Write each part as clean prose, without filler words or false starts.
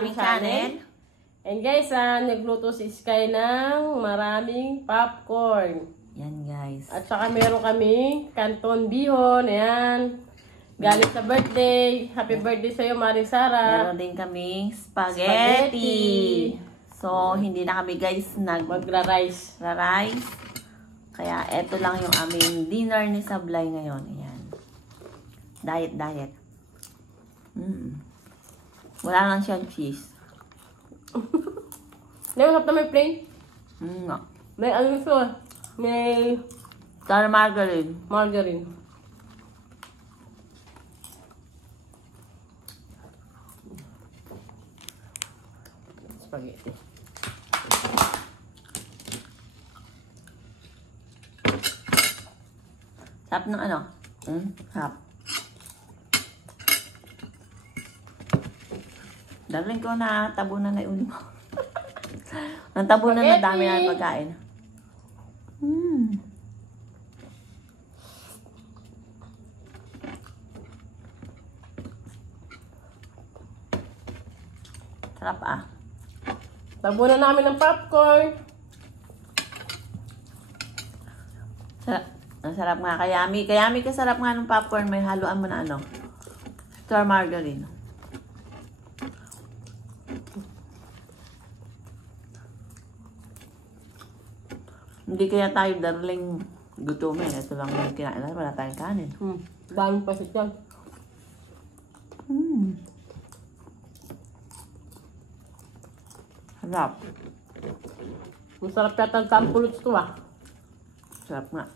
aming channel. And guys, nagluto si Sky ng maraming popcorn. Yan guys. At saka meron kami canton bihon. Ayan. Galing sa birthday. Happy birthday sa'yo, Maring Sara. Meron din kaming spaghetti. So, hindi na kami guys Magra-rice. rice. Kaya, eto lang yung aming dinner ni Sablay ngayon. Ayan. Diet. Wala lang siyang cheese. Naman na may plain. No. May ano ito. May Star margarine. margarine. Spaghetti. Sarap ng ano? Sarap. Darling ko na tabunan na yung ulo mo. Ang tabunan na dami na pagkain. Sarap ah. Tabunan namin ng popcorn. Sarap. Ang sarap nga. Kayami kasarap nga ng popcorn. May haluan mo na ano. Star margarine. Hindi kaya tayo darling gutumin. Ito lang yung kinain natin. Wala tayong kanin. Daming pasit yan. Sarap. Masarap yata ang kampulots to ah. Sarap nga.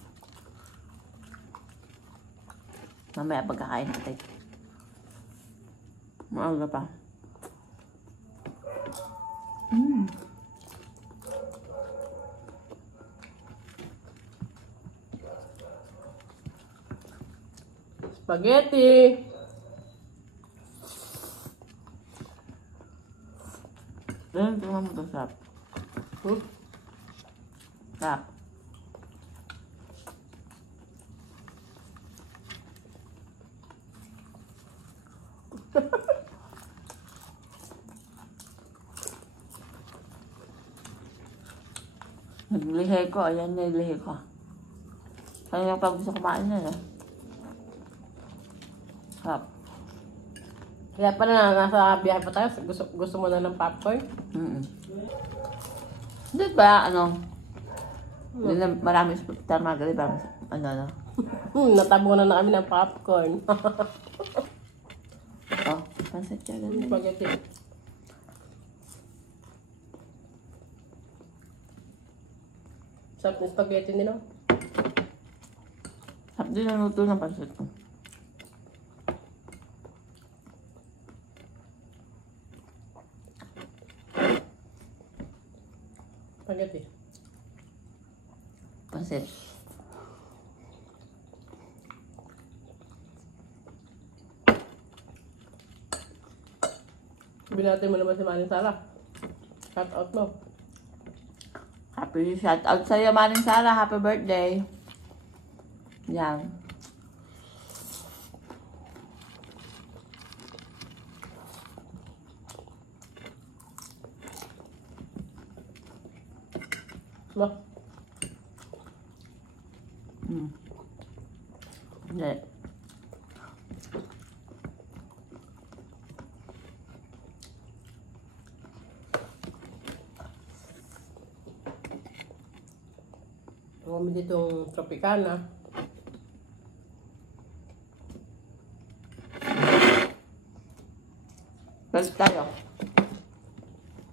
Mamaya pagkakain natin. Maaga pa. Spaghetti. Tingnan mo ito, sarap. Sarap. Naglihi ko. Ayan na yung lihi ko. Kaya pag gusto kumain na eh. Sarap. Kaya pala nasa biyahe pa tayo. Gusto mo na ng popcorn? Hindi ba, ano? Hindi na marami star margarine. Parang, ano. Natabunan na kami ng popcorn. Oh, pansit siya. Spaghetti. Sarap ng spaghetti nila. Sarap din ang luto ng pansit ko. Spaghetti. Pansit. Binati mo naman si Maring Sara. Shout out mo. Happy shout out sa'yo, Maring Sara. Happy birthday. Yan. Ba? Hindi. Kami ditong Tropicana. Balik tayo.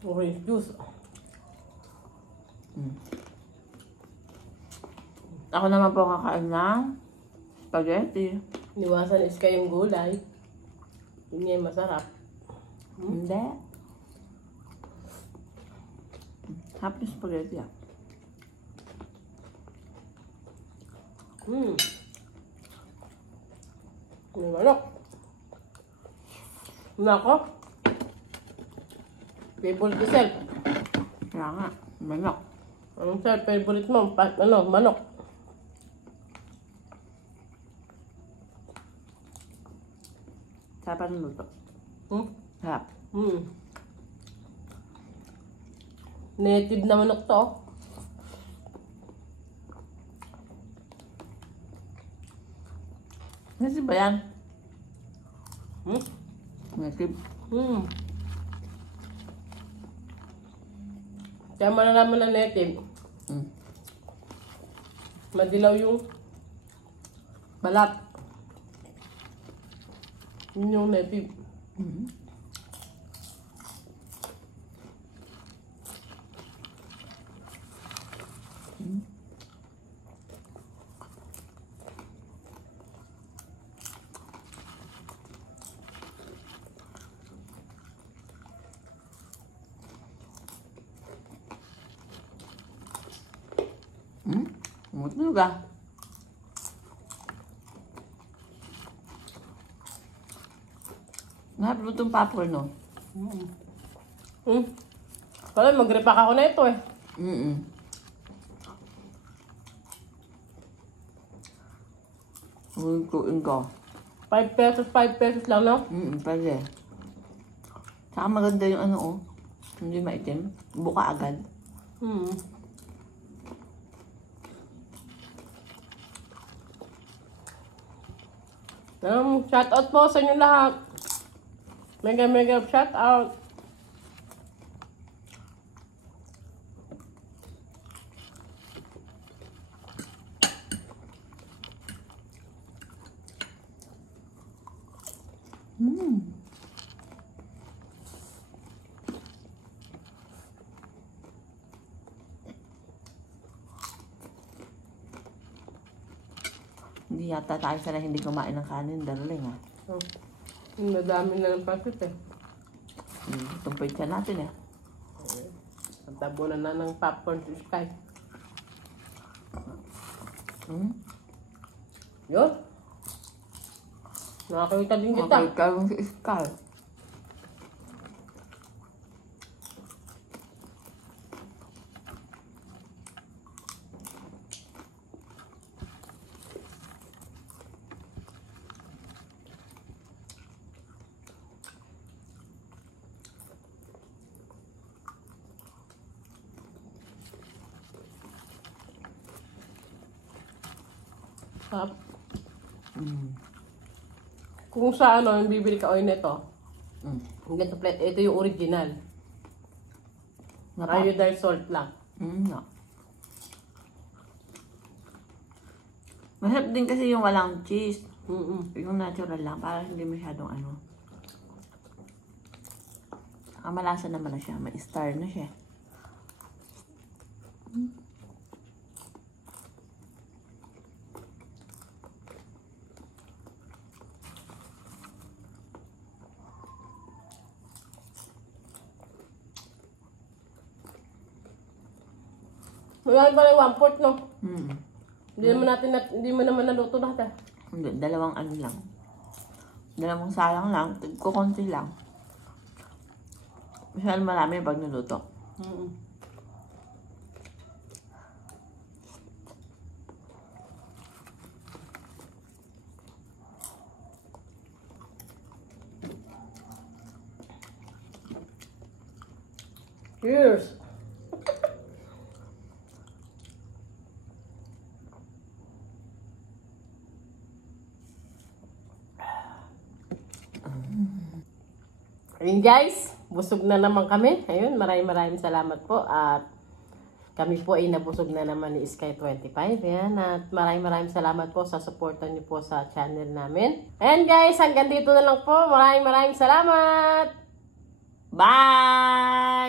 Orange juice. Ako naman po kakain ng spaghetti. Niwasan is kayong gulay. Yun nga yung masarap. Hindi. Happy spaghetti ah. May manok. Nako. Favorite ko, Sel. Kaya nga, manok. Anong Sel, favorite mo? Manok. Sarap ang luto. Hmm? Sarap. Hmm. Native na manok to. Native ba yan? Hmm? Native. Kaya malalaman na native. Madilaw yung balat. Yun yung native. Mutlo ba? Naplutong popcorn, no? Pala, mag-repack ako na ito eh. Kuin ko. 5 pesos, 5 pesos lang, no? Pwede. Saka maganda yung ano, oh. Hindi maitim. Buka agad. Shout out po sa inyo lahat. Mega shout out. Hindi yata tayo sana hindi kumain ng kanin, darling, ha? Madami na ng pasit eh. Itong pizza natin, eh. Ang tabunan na ng popcorn si Sky. Yun. Nakakita din kita. Makita yung si Sky. Sarap. Kung sa ano, yung bibili ka oil nito, yung ganito plate, ito yung original. Iodized salt lang. No. Masarap din kasi yung walang cheese. Yung natural lang, para hindi masyadong ano. Malasa naman na siya, may star na siya. Wala pala yung 1/4, no? Hindi mo naman naluto lahat eh. Hindi, dalawang ano lang. Dalawang sayang lang, kukunti lang. Masyadong marami pag niluto. Cheers! Ayun guys, busog na naman kami. Ayun, maraming salamat po. At kami po ay nabusog na naman ni Sky 25. Ayan, at maraming salamat po sa suporta niyo po sa channel namin. Ayan guys, hanggang dito na lang po. Maraming salamat! Bye!